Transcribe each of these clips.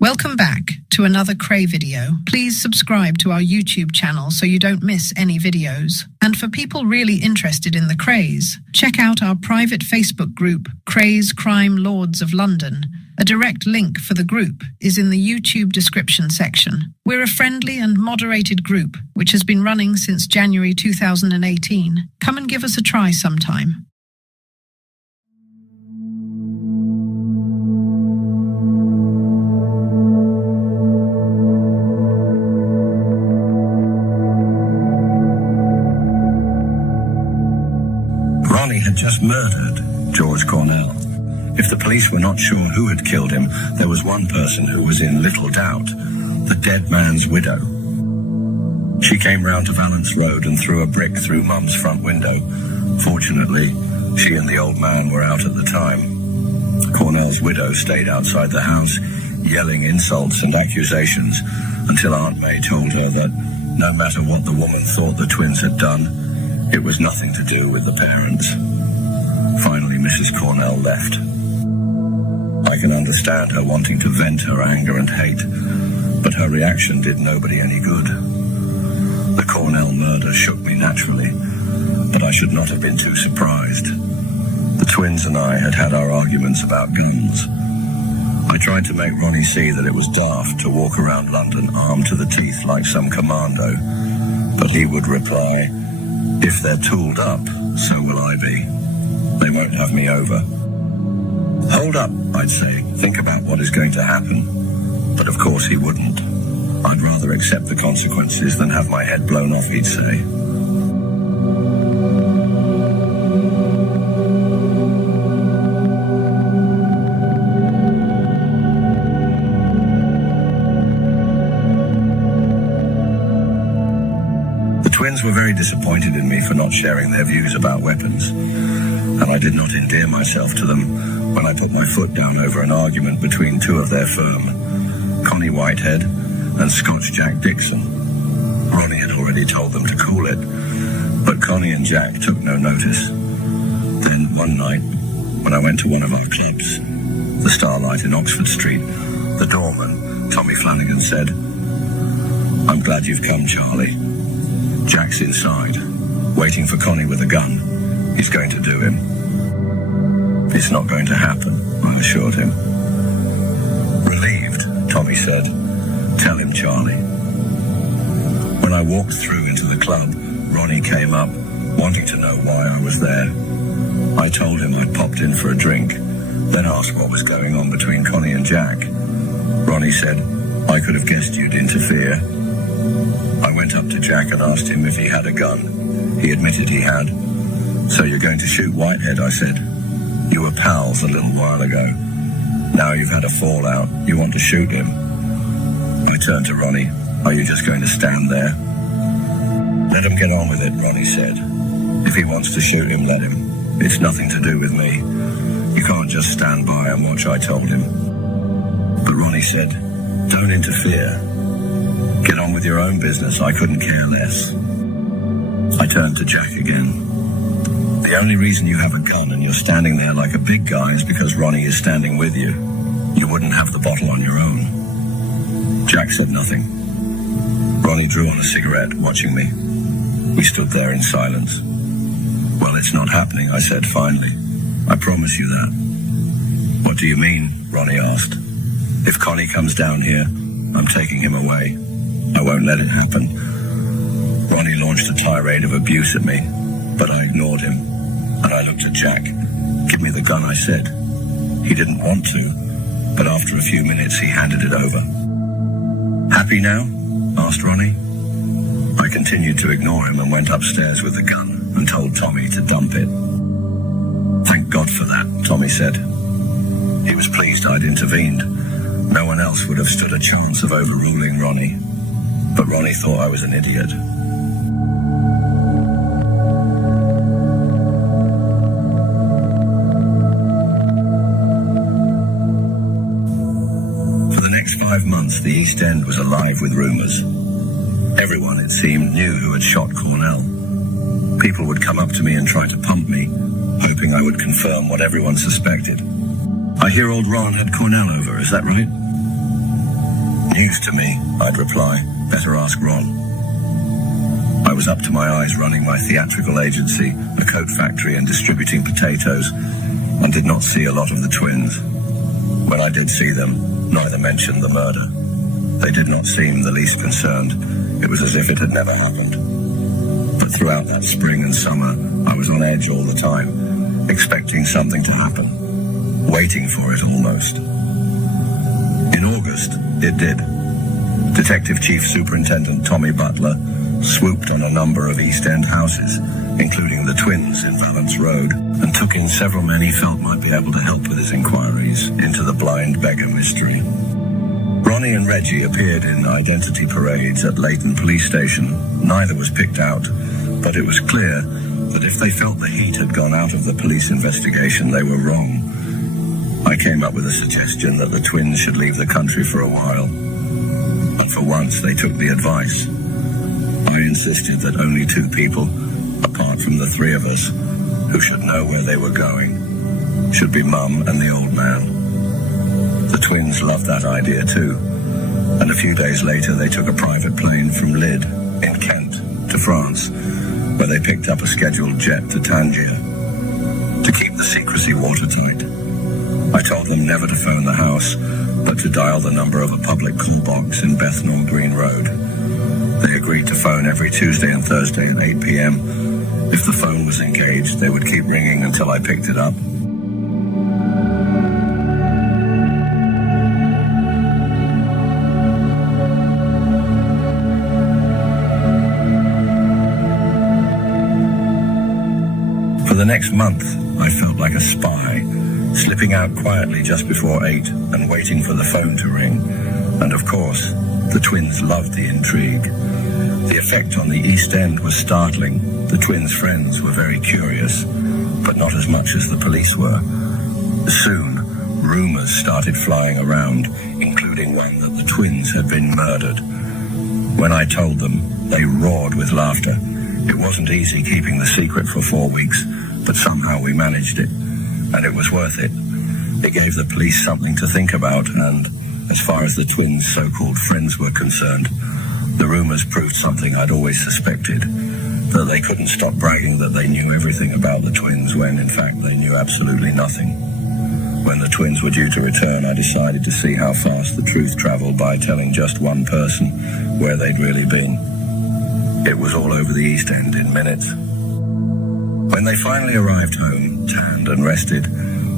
Welcome back to another Kray video. Please subscribe to our YouTube channel so you don't miss any videos. And for people really interested in the Krays, check out our private Facebook group, Krays Crime Lords of London. A direct link for the group is in the YouTube description section. We're a friendly and moderated group which has been running since January 2018. Come and give us a try sometime. Ronnie had just murdered George Cornell. If the police were not sure who had killed him, there was one person who was in little doubt: the dead man's widow. She came round to Valence Road and threw a brick through Mum's front window. Fortunately, she and the old man were out at the time. Cornell's widow stayed outside the house, yelling insults and accusations, until Aunt May told her that no matter what the woman thought the twins had done, it was nothing to do with the parents. Finally, Mrs. Cornell left. I can understand her wanting to vent her anger and hate, but her reaction did nobody any good. The Cornell murder shook me naturally, but I should not have been too surprised. The twins and I had had our arguments about guns. I tried to make Ronnie see that it was daft to walk around London armed to the teeth like some commando, but he would reply, "If they're tooled up, so will I be. They won't have me over." "Hold up," I'd say. "Think about what is going to happen." But of course he wouldn't. "I'd rather accept the consequences than have my head blown off," he'd say. The twins were very disappointed in me for not sharing their views about weapons, and I did not endear myself to them when I put my foot down over an argument between two of their firm, Connie Whitehead and Scotch Jack Dixon. Ronnie had already told them to cool it, but Connie and Jack took no notice. Then one night, when I went to one of our clubs, the Starlight in Oxford Street, the doorman, Tommy Flanagan, said, "I'm glad you've come, Charlie. Jack's inside, waiting for Connie with a gun. He's going to do him." "It's not going to happen," I assured him. Relieved, Tommy said, "Tell him, Charlie." When I walked through into the club, Ronnie came up, wanting to know why I was there. I told him I'd popped in for a drink, then asked what was going on between Connie and Jack. Ronnie said, "I could have guessed you'd interfere." I went up to Jack and asked him if he had a gun. He admitted he had. "So you're going to shoot Whitehead?" I said. "You were pals a little while ago. Now you've had a fallout. You want to shoot him?" I turned to Ronnie. "Are you just going to stand there?" "Let him get on with it," Ronnie said. "If he wants to shoot him, let him. It's nothing to do with me. You can't just stand by and watch," I told him. But Ronnie said, "Don't interfere. Get on with your own business. I couldn't care less." I turned to Jack again. "The only reason you have a gun and you're standing there like a big guy is because Ronnie is standing with you. You wouldn't have the bottle on your own." Jack said nothing. Ronnie drew on a cigarette, watching me. We stood there in silence. "Well, it's not happening," I said finally. "I promise you that." "What do you mean?" Ronnie asked. "If Connie comes down here, I'm taking him away. I won't let it happen." Ronnie launched a tirade of abuse at me, but I ignored him, and I looked at Jack. "Give me the gun," I said. He didn't want to, but after a few minutes he handed it over. "Happy now?" asked Ronnie. I continued to ignore him and went upstairs with the gun and told Tommy to dump it. "Thank God for that," Tommy said. He was pleased I'd intervened. No one else would have stood a chance of overruling Ronnie, but Ronnie thought I was an idiot. For the next 5 months, the East End was alive with rumours. Everyone, it seemed, knew who had shot Cornell. People would come up to me and try to pump me, hoping I would confirm what everyone suspected. "I hear old Ron had Cornell over, is that right?" news to me, I'd reply. Better ask Ron. I was up to my eyes running my theatrical agency, a coat factory, and distributing potatoes, and did not see a lot of the twins. When I did see them, neither mentioned the murder. They did not seem the least concerned. It was as if it had never happened. But throughout that spring and summer, I was on edge all the time, expecting something to happen, waiting for it almost. In August, it did. Detective Chief Superintendent Tommy Butler swooped on a number of East End houses, including the twins in Valence Road, and took in several men he felt might be able to help with his inquiries into the blind beggar mystery. Ronnie and Reggie appeared in identity parades at Leighton Police Station. Neither was picked out, but it was clear that if they felt the heat had gone out of the police investigation, they were wrong. I came up with a suggestion that the twins should leave the country for a while. But for once, they took the advice. I insisted that only two people, apart from the three of us, who should know where they were going, should be Mum and the old man. The twins loved that idea too, and a few days later they took a private plane from Lydd, in Kent, to France, where they picked up a scheduled jet to Tangier. To keep the secrecy watertight, I told them never to phone the house, but to dial the number of a public call box in Bethnal Green Road. They agreed to phone every Tuesday and Thursday at 8 p.m. If the phone was engaged, they would keep ringing until I picked it up. For the next month, I felt like a spy, slipping out quietly just before 8 and waiting for the phone to ring. And of course, the twins loved the intrigue. The effect on the East End was startling. The twins' friends were very curious, but not as much as the police were. Soon, rumors started flying around, including one that the twins had been murdered. When I told them, they roared with laughter. It wasn't easy keeping the secret for 4 weeks, but somehow we managed it, and it was worth it. It gave the police something to think about, and as far as the twins' so-called friends were concerned, the rumors proved something I'd always suspected, that they couldn't stop bragging that they knew everything about the twins when, in fact, they knew absolutely nothing. When the twins were due to return, I decided to see how fast the truth traveled by telling just one person where they'd really been. It was all over the East End in minutes. When they finally arrived home, tanned and rested,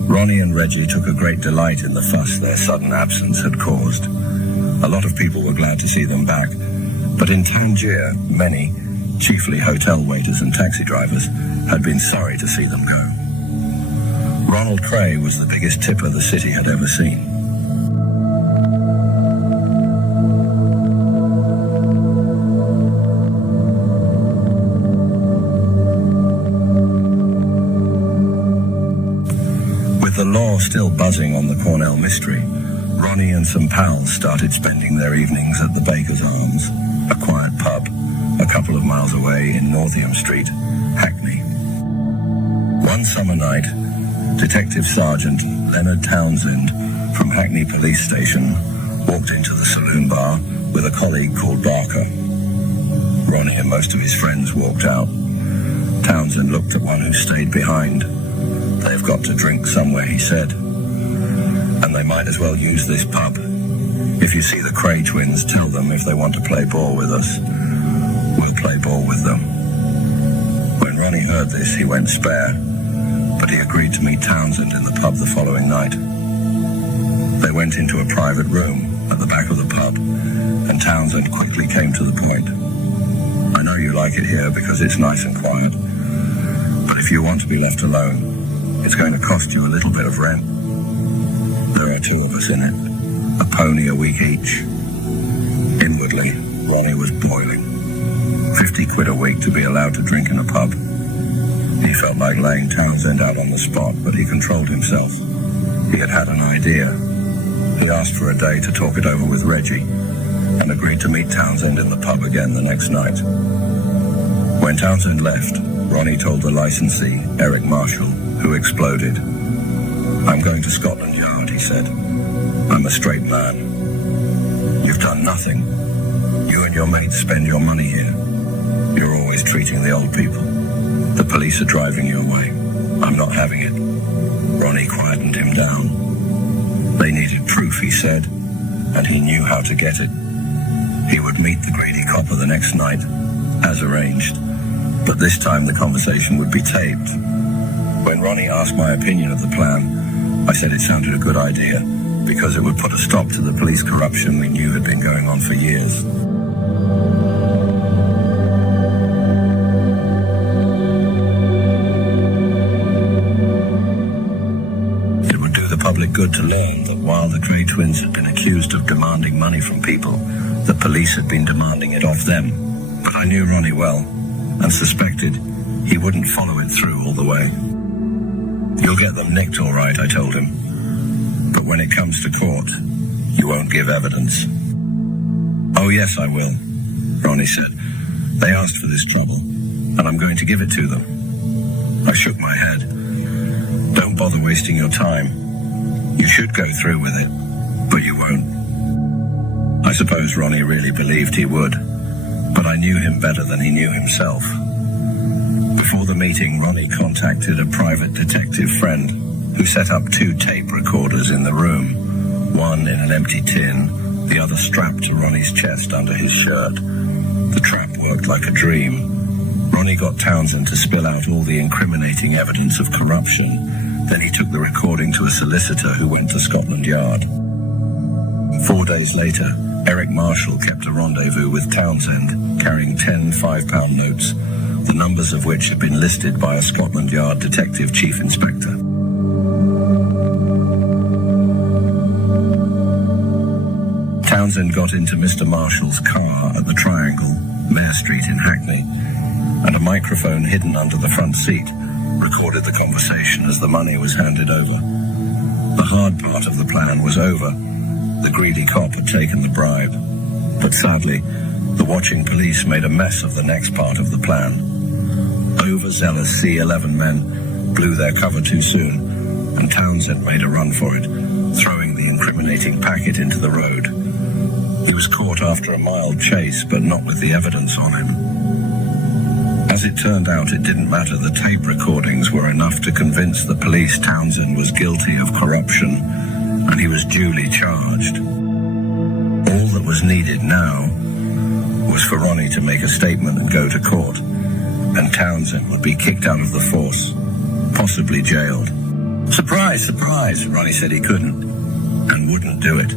Ronnie and Reggie took a great delight in the fuss their sudden absence had caused. A lot of people were glad to see them back, but in Tangier, many, chiefly hotel waiters and taxi drivers, had been sorry to see them go. Ronald Kray was the biggest tipper the city had ever seen. With the law still buzzing on the Cornell mystery, Ronnie and some pals started spending their evenings at the Baker's Arms, a quiet pub a couple of miles away in Northiam Street, Hackney. One summer night, Detective Sergeant Leonard Townsend from Hackney Police Station walked into the saloon bar with a colleague called Barker. Ronnie and most of his friends walked out. Townsend looked at one who stayed behind. "They've got to drink somewhere," he said, "and they might as well use this pub. If you see the Kray twins, tell them if they want to play ball with us, we'll play ball with them." When Ronnie heard this, he went spare, but he agreed to meet Townsend in the pub the following night. They went into a private room at the back of the pub, and Townsend quickly came to the point. "I know you like it here because it's nice and quiet, but if you want to be left alone, it's going to cost you a little bit of rent. There are two of us in it, a pony a week each." Inwardly, Ronnie was boiling. 50 quid a week to be allowed to drink in a pub. He felt like laying Townsend out on the spot, but he controlled himself. He had had an idea. He asked for a day to talk it over with Reggie, and agreed to meet Townsend in the pub again the next night. When Townsend left, Ronnie told the licensee, Eric Marshall, who exploded. "I'm going to Scotland Yard," he said. "I'm a straight man. You've done nothing. You and your mates spend your money here. You're always treating the old people. The police are driving you away. I'm not having it. Ronnie quietened him down. They needed proof, he said, and he knew how to get it. He would meet the greedy copper the next night, as arranged. But this time the conversation would be taped. When Ronnie asked my opinion of the plan, I said it sounded a good idea, because it would put a stop to the police corruption we knew had been going on for years. It would do the public good to learn that while the Kray twins had been accused of demanding money from people, the police had been demanding it off them. But I knew Ronnie well, and suspected he wouldn't follow it through all the way. You'll get them nicked all right, I told him. But when it comes to court, you won't give evidence. Oh yes, I will, Ronnie said. They asked for this trouble, and I'm going to give it to them. I shook my head. Don't bother wasting your time. You should go through with it, but you won't. I suppose Ronnie really believed he would, but I knew him better than he knew himself. Before the meeting, Ronnie contacted a private detective friend who set up 2 tape recorders in the room, one in an empty tin, the other strapped to Ronnie's chest under his shirt. The trap worked like a dream. Ronnie got Townsend to spill out all the incriminating evidence of corruption. Then he took the recording to a solicitor who went to Scotland Yard. 4 days later, Eric Marshall kept a rendezvous with Townsend, carrying 10 £5 notes, the numbers of which had been listed by a Scotland Yard detective chief inspector. Townsend got into Mr. Marshall's car at the Triangle, Mare Street in Hackney, and a microphone hidden under the front seat recorded the conversation as the money was handed over. The hard part of the plan was over. The greedy cop had taken the bribe. But sadly, the watching police made a mess of the next part of the plan. Overzealous C-11 men blew their cover too soon, and Townsend made a run for it, throwing the incriminating packet into the road. He was caught after a mild chase, but not with the evidence on him. As it turned out, it didn't matter. The tape recordings were enough to convince the police Townsend was guilty of corruption, and he was duly charged. All that was needed now was for Ronnie to make a statement and go to court, and Townsend would be kicked out of the force, possibly jailed. Surprise, surprise, Ronnie said he couldn't, and wouldn't do it.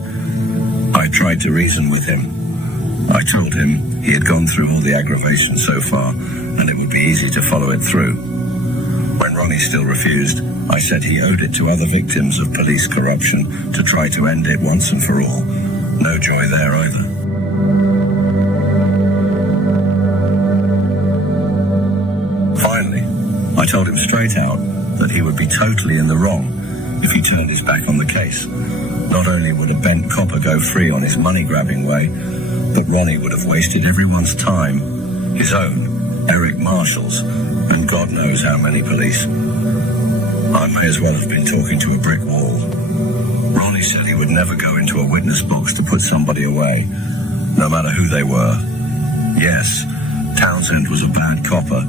I tried to reason with him. I told him he had gone through all the aggravation so far, and it would be easy to follow it through. When Ronnie still refused, I said he owed it to other victims of police corruption to try to end it once and for all. No joy there either. Finally, I told him straight out that he would be totally in the wrong if he turned his back on the case. Not only would a bent copper go free on his money-grabbing way, but Ronnie would have wasted everyone's time, his own, Eric Marshall's, and God knows how many police. I may as well have been talking to a brick wall. Ronnie said he would never go into a witness box to put somebody away, no matter who they were. Yes, Townsend was a bad copper,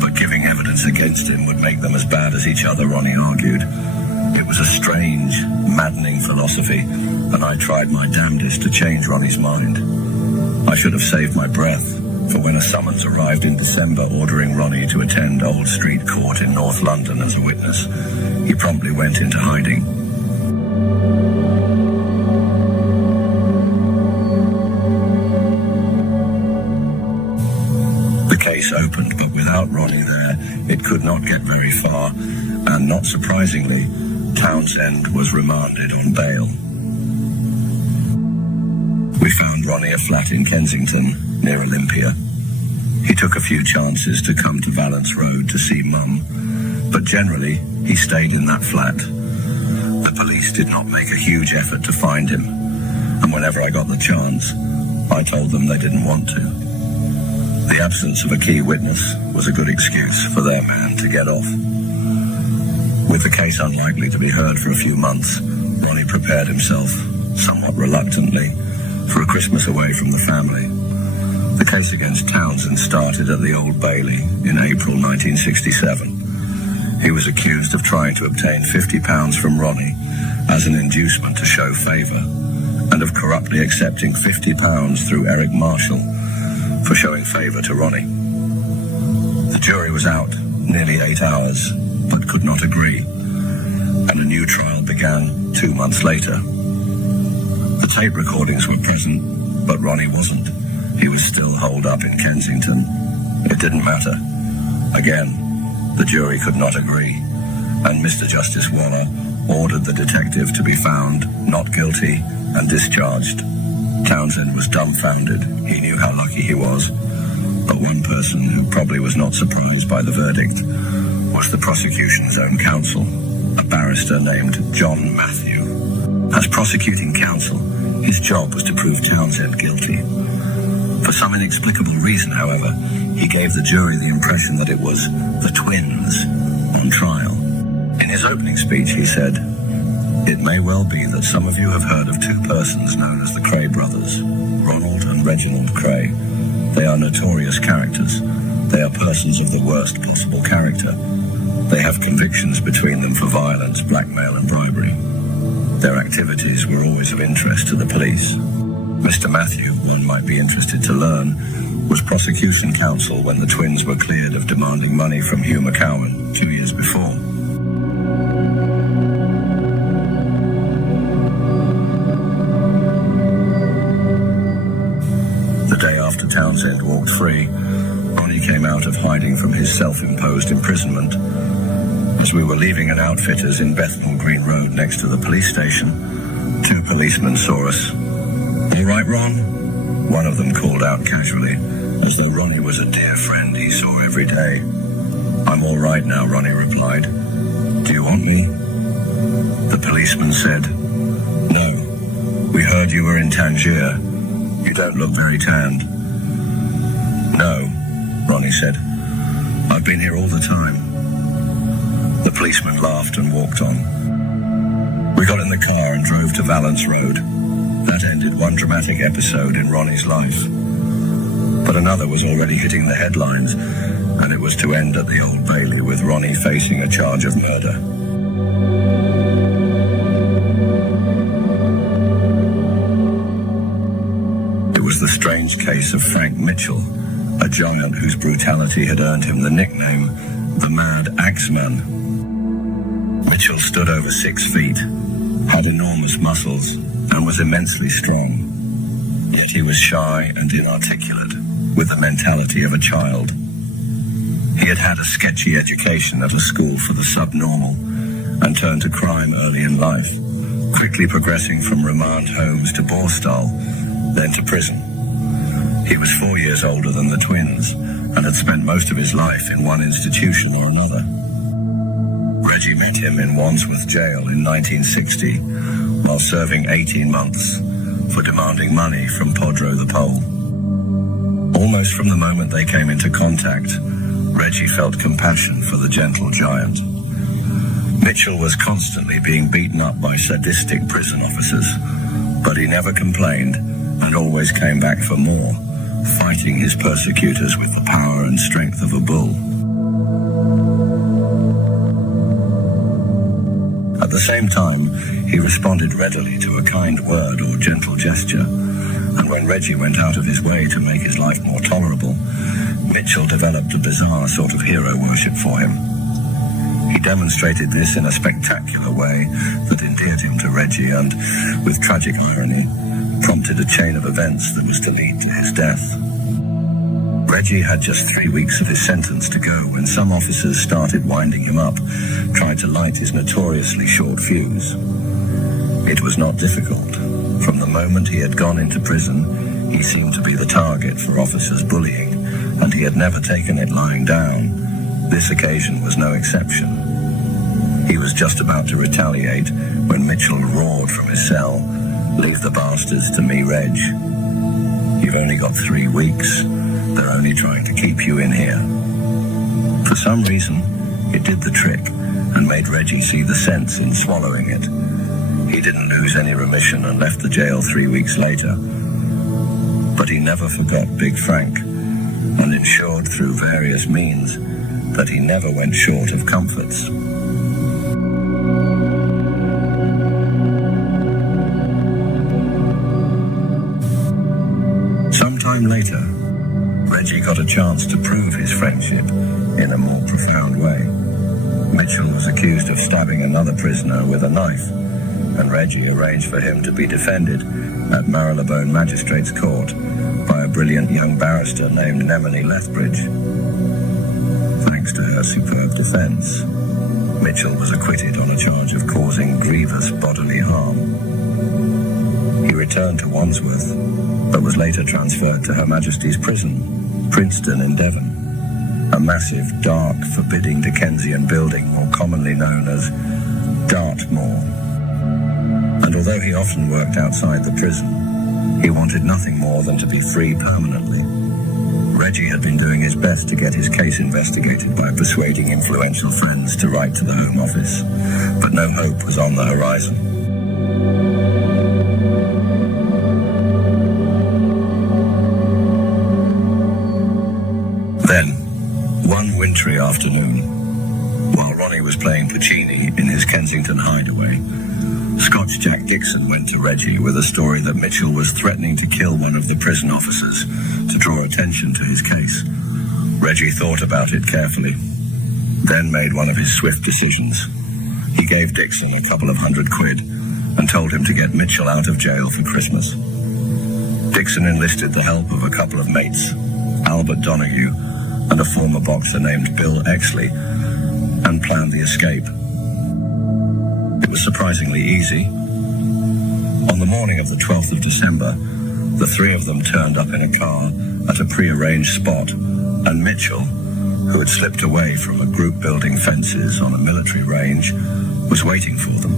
but giving evidence against him would make them as bad as each other, Ronnie argued. It was a strange, maddening philosophy, and I tried my damnedest to change Ronnie's mind. I should have saved my breath, for when a summons arrived in December ordering Ronnie to attend Old Street Court in North London as a witness, he promptly went into hiding. The case opened, but without Ronnie there, it could not get very far, and not surprisingly, Townsend was remanded on bail. We found Ronnie a flat in Kensington, near Olympia. He took a few chances to come to Valence Road to see Mum, but generally he stayed in that flat. The police did not make a huge effort to find him, and whenever I got the chance, I told them they didn't want to. The absence of a key witness was a good excuse for their man to get off. With the case unlikely to be heard for a few months, Ronnie prepared himself, somewhat reluctantly, for a Christmas away from the family. The case against Townsend started at the Old Bailey in April 1967. He was accused of trying to obtain £50 from Ronnie as an inducement to show favour, and of corruptly accepting £50 through Eric Marshall for showing favour to Ronnie. The jury was out nearly 8 hours, but could not agree, and a new trial began 2 months later. The tape recordings were present, but Ronnie wasn't. He was still holed up in Kensington. It didn't matter. Again, the jury could not agree, and Mr. Justice Waller ordered the detective to be found not guilty and discharged. Townsend was dumbfounded. He knew how lucky he was. But one person who probably was not surprised by the verdict was the prosecution's own counsel, a barrister named John Matthew. As prosecuting counsel, his job was to prove Townsend guilty. For some inexplicable reason, however, he gave the jury the impression that it was the twins on trial. In his opening speech, he said, "It may well be that some of you have heard of two persons known as the Kray brothers, Ronald and Reginald Kray. They are notorious characters. They are persons of the worst possible character. They have convictions between them for violence, blackmail and bribery. Their activities were always of interest to the police." Mr. Matthew, one might be interested to learn, was prosecution counsel when the twins were cleared of demanding money from Hugh McCowan 2 years before. The day after Townsend walked free, Ronnie came out of hiding from his self-imposed imprisonment. As we were leaving an outfitter's in Bethnal Green Road next to the police station, 2 policemen saw us. "All right, Ron?" One of them called out casually, as though Ronnie was a dear friend he saw every day. "I'm all right now," Ronnie replied. "Do you want me?" The policeman said, "No. We heard you were in Tangier. You don't look very tanned." "No," Ronnie said. "I've been here all the time." The policeman laughed and walked on. We got in the car and drove to Valence Road. That ended one dramatic episode in Ronnie's life. But another was already hitting the headlines, and it was to end at the Old Bailey with Ronnie facing a charge of murder. It was the strange case of Frank Mitchell, a giant whose brutality had earned him the nickname the Mad Axeman. Mitchell stood over 6 feet, had enormous muscles, and was immensely strong. Yet he was shy and inarticulate, with the mentality of a child. He had had a sketchy education at a school for the subnormal, and turned to crime early in life, quickly progressing from remand homes to Borstal, then to prison. He was 4 years older than the twins, and had spent most of his life in one institution or another. Reggie met him in Wandsworth Jail in 1960, while serving 18 months for demanding money from Podro the Pole. Almost from the moment they came into contact, Reggie felt compassion for the gentle giant. Mitchell was constantly being beaten up by sadistic prison officers, but he never complained and always came back for more, fighting his persecutors with the power and strength of a bull. At the same time, he responded readily to a kind word or gentle gesture, and when Reggie went out of his way to make his life more tolerable, Mitchell developed a bizarre sort of hero worship for him. He demonstrated this in a spectacular way that endeared him to Reggie and, with tragic irony, prompted a chain of events that was to lead to his death. Reggie had just 3 weeks of his sentence to go when some officers started winding him up, trying to light his notoriously short fuse. It was not difficult. From the moment he had gone into prison, he seemed to be the target for officers' bullying, and he had never taken it lying down. This occasion was no exception. He was just about to retaliate when Mitchell roared from his cell, "Leave the bastards to me, Reg. You've only got 3 weeks. They're only trying to keep you in here." For some reason, it did the trick and made Reggie see the sense in swallowing it. He didn't lose any remission and left the jail 3 weeks later, But he never forgot Big Frank, and ensured through various means that he never went short of comforts. Sometime later, Reggie got a chance to prove his friendship in a more profound way. Mitchell was accused of stabbing another prisoner with a knife, and Reggie arranged for him to be defended at Marylebone Magistrates' Court by a brilliant young barrister named Nemone Lethbridge. Thanks to her superb defence, Mitchell was acquitted on a charge of causing grievous bodily harm. He returned to Wandsworth, but was later transferred to Her Majesty's Prison, Princeton in Devon, a massive, dark, forbidding Dickensian building more commonly known as Dartmoor. And although he often worked outside the prison, he wanted nothing more than to be free permanently. Reggie had been doing his best to get his case investigated by persuading influential friends to write to the Home Office, but no hope was on the horizon. Then, one wintry afternoon, while Ronnie was playing Puccini in his Kensington hideaway, Scotch Jack Dixon went to Reggie with a story that Mitchell was threatening to kill one of the prison officers to draw attention to his case. Reggie thought about it carefully, then made one of his swift decisions. He gave Dixon a couple of £100 and told him to get Mitchell out of jail for Christmas. Dixon enlisted the help of a couple of mates, Albert Donahue and a former boxer named Bill Exley, and planned the escape. It was surprisingly easy. On the morning of the 12th of December, the three of them turned up in a car at a pre-arranged spot, and Mitchell, who had slipped away from a group building fences on a military range, was waiting for them.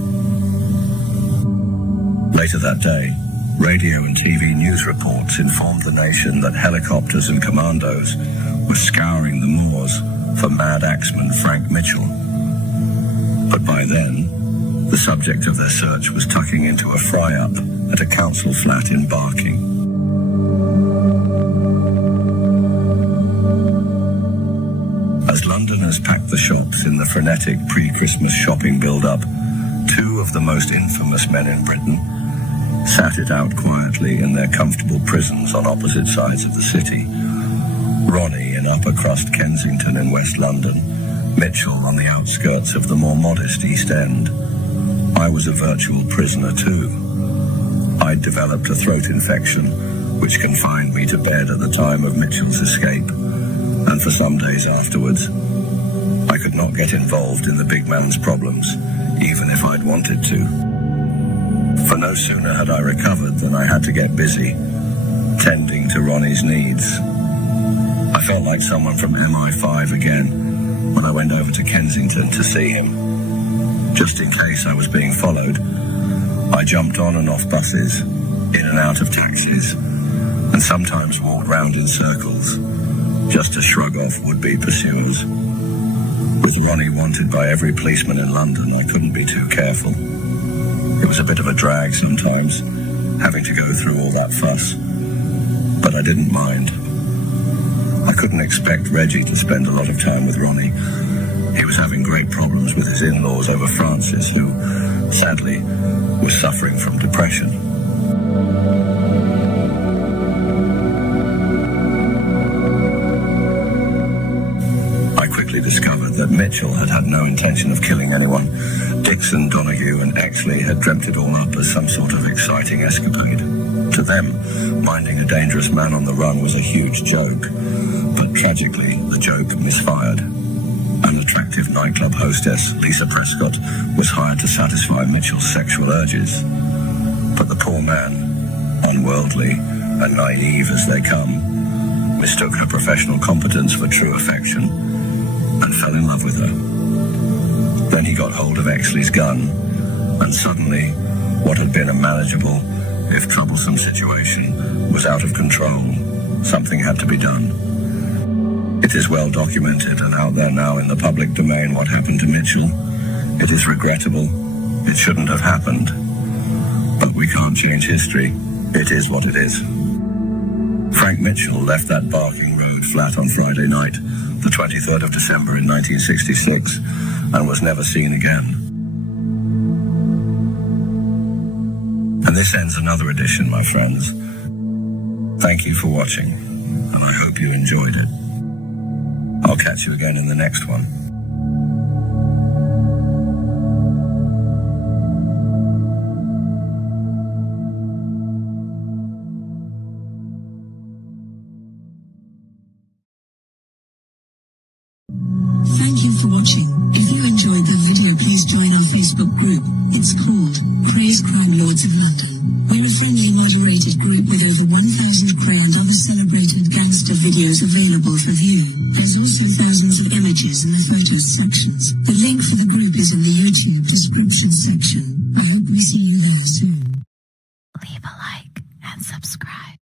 Later that day, radio and TV news reports informed the nation that helicopters and commandos were scouring the moors for mad axeman Frank Mitchell. But by then, the subject of their search was tucking into a fry-up at a council flat in Barking. As Londoners packed the shops in the frenetic pre-Christmas shopping build-up, two of the most infamous men in Britain sat it out quietly in their comfortable prisons on opposite sides of the city. Ronnie in upper-crust Kensington in West London, Mitchell on the outskirts of the more modest East End. I was a virtual prisoner too. I'd developed a throat infection, which confined me to bed at the time of Mitchell's escape, and for some days afterwards. I could not get involved in the big man's problems, even if I'd wanted to. For no sooner had I recovered than I had to get busy, tending to Ronnie's needs. I felt like someone from MI5 again when I went over to Kensington to see him. Just in case I was being followed, I jumped on and off buses, in and out of taxis, and sometimes walked round in circles, just to shrug off would-be pursuers. With Ronnie wanted by every policeman in London, I couldn't be too careful. It was a bit of a drag sometimes, having to go through all that fuss, but I didn't mind. I couldn't expect Reggie to spend a lot of time with Ronnie. He was having great problems with his in-laws over Francis, who, sadly, was suffering from depression. I quickly discovered that Mitchell had had no intention of killing anyone. Dixon, Donahue and Exley had dreamt it all up as some sort of exciting escapade. To them, minding a dangerous man on the run was a huge joke. But tragically, the joke misfired. An attractive nightclub hostess, Lisa Prescott, was hired to satisfy Mitchell's sexual urges. But the poor man, unworldly and naive as they come, mistook her professional competence for true affection and fell in love with her. Then he got hold of Exley's gun, and suddenly, what had been a manageable, if troublesome situation, was out of control. Something had to be done. It is well documented and out there now in the public domain what happened to Mitchell. It is regrettable. It shouldn't have happened. But we can't change history. It is what it is. Frank Mitchell left that barking road flat on Friday night, the 23rd of December in 1966, and was never seen again. And this ends another edition, my friends. Thank you for watching, and I hope you enjoyed it. I'll catch you again in the next one. Thank you for watching. If you enjoyed the video, please join our Facebook group. It's called Krays Crime Lords of London. We're a friendly moderated group with over 1,000 Kray and other celebrated gangster videos available for view. There's also thousands of images in the photos sections. The link for the group is in the YouTube description section. I hope we see you there soon. Leave a like and subscribe.